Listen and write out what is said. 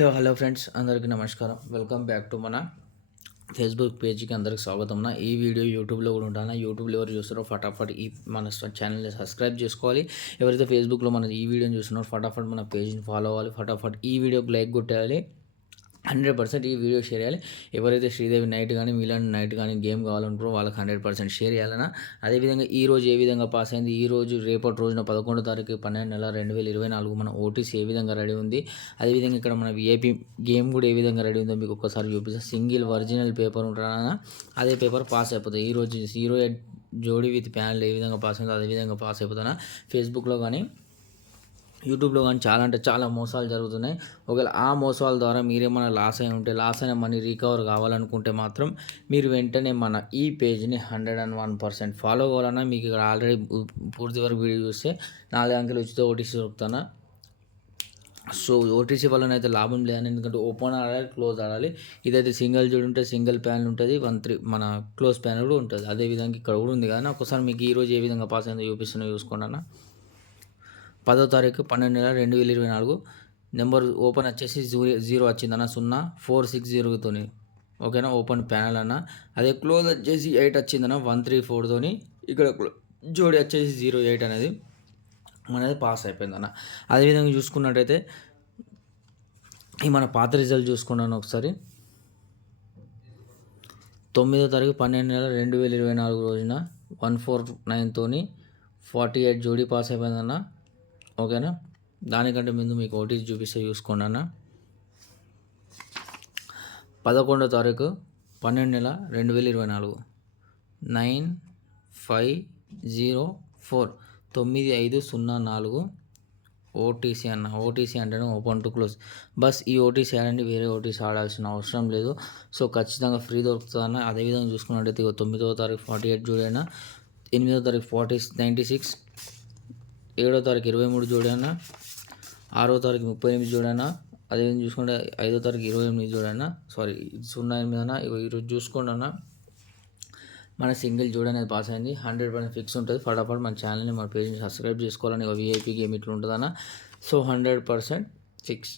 So hello friends, అందరికీ నమస్కారం. Welcome back to మన ఫేస్బుక్ పేజ్కి అందరికి స్వాగతం. ఈ వీడియో యూట్యూబ్లో కూడా ఉంటాను. యూట్యూబ్లో ఎవరు చూస్తారో ఫటాఫట్ ఈ మన ఛానల్ని సబ్స్క్రైబ్ చేసుకోవాలి. ఎవరైతే ఫేస్బుక్లో మన ఈ వీడియోని చూస్తున్నారో ఫటాఫట్ మన పేజ్ని ఫాలో అవ్వాలి. ఫటాఫట్ ఈ వీడియోకి లైక్ కొట్టేయాలి. 100% ఈ వీడియో షేర్ చేయాలి. ఎవరైతే శ్రీదేవి నైట్ కానీ మిలాన్ నైట్ కానీ గేమ్ కావాలనుకున్నారో వాళ్ళకి 100% షేర్ చేయాలన్నా. అదేవిధంగా ఈ రోజు ఏ విధంగా పాస్ అయింది, ఈ రోజు రేపటి రోజున 11వ తారీఖు 12 నెల 2024 మన ఓటీసీ ఏ విధంగా రెడీ ఉంది, అదేవిధంగా ఇక్కడ మన విఐపీ గేమ్ కూడా ఏ విధంగా రెడీ ఉందో మీకు ఒక్కసారి చూపిస్తాను. సింగిల్ ఒరిజినల్ పేపర్ ఉంటుందన్నా అదే పేపర్ పాస్ అయిపోతుంది. ఈ రోజు 08 జోడీ విత్ ప్యానల్ ఏ విధంగా పాస్ అయిందో అదే విధంగా పాస్ అయిపోతున్నా. ఫేస్బుక్లో కానీ యూట్యూబ్లో కానీ చాలా అంటే చాలా మోసాలు జరుగుతున్నాయి. ఒకవేళ ఆ మోసాల ద్వారా మీరేమైనా లాస్ అయిన మనీ రికవర్ కావాలనుకుంటే మాత్రం మీరు వెంటనే మన ఈ పేజ్ని 101% ఫాలో కావాలన్నా. మీకు ఇక్కడ ఆల్రెడీ పూర్తి వరకు వీడియో చూస్తే 4 అంకెలు ఉచిత ఓటీసీ దొరుకుతున్నా. సో ఓటీసీ వలన అయితే లాభం లేదని, ఎందుకంటే ఓపెన్ ఆడాలి, క్లోజ్ ఆడాలి. ఇదైతే సింగిల్ జోడి ఉంటే సింగిల్ ప్యాన్ ఉంటుంది, 1-3 మన క్లోజ్ ప్యాన్ కూడా ఉంటుంది. అదేవిధంగా ఇక్కడ కూడా ఉంది కానీ ఒకసారి మీకు ఈరోజు ఏ విధంగా పాస్ అయిందో చూసుకోండి అన్న. 10వ తారీఖు 12 నెల 2024 నెంబర్ ఓపెన్ వచ్చేసి 0 వచ్చిందన్న, 0460తోని. ఓకేనా, ఓపెన్ ప్యానల్ అన్న. అదే క్లోజ్ వచ్చేసి 8 వచ్చిందన్న 134తోని. ఇక్కడ జోడి వచ్చేసి 08 అనేది మనది పాస్ అయిపోయిందన్న. అదేవిధంగా చూసుకున్నట్టయితే ఈ మన పాత రిజల్ట్ చూసుకున్నాను ఒకసారి. 9వ తారీఖు 12 నెల 2024 రోజున 149తోని 48 జోడీ పాస్ అయిపోయిందన్న. ఓకేనా, దానికంటే ముందు మీకు ఓటీసీ చూపిస్తే చూసుకోండి అన్న. 11వ తారీఖు 12 నెల 2024 9504 9504 ఓటీసీ అన్న. ఓటీసీ అంటేనే ఓపెన్ టు క్లోజ్. బస్ ఈ ఓటీసీ ఆడండి, వేరే ఓటీసీ ఆడాల్సిన అవసరం లేదు. సో ఖచ్చితంగా ఫ్రీ దొరుకుతుంది అన్న. అదేవిధంగా చూసుకున్నట్టయితే 9వ తారీఖు 48 జోడీ అయినా, 8వ తారీఖు 96, 7వ తారీఖు 23 జోడైనా, 6వ తారీఖు 38 జోడైనా, అదేవిధంగా చూసుకుంటే 5వ తారీఖు 28 జోడైనా, 08 అన్న. ఈరోజు చూసుకోండి అన్న, మన సింగిల్ జోడీ అనేది పాస్ అయింది. 100% ఫిక్స్ ఉంటుంది. ఫటాఫట్ మన ఛానల్ని మన పేజ్ని సబ్స్క్రైబ్ చేసుకోవాలని విఐపీ గేమ్ ఇట్లా ఉంటుందన్న. So 100% fix.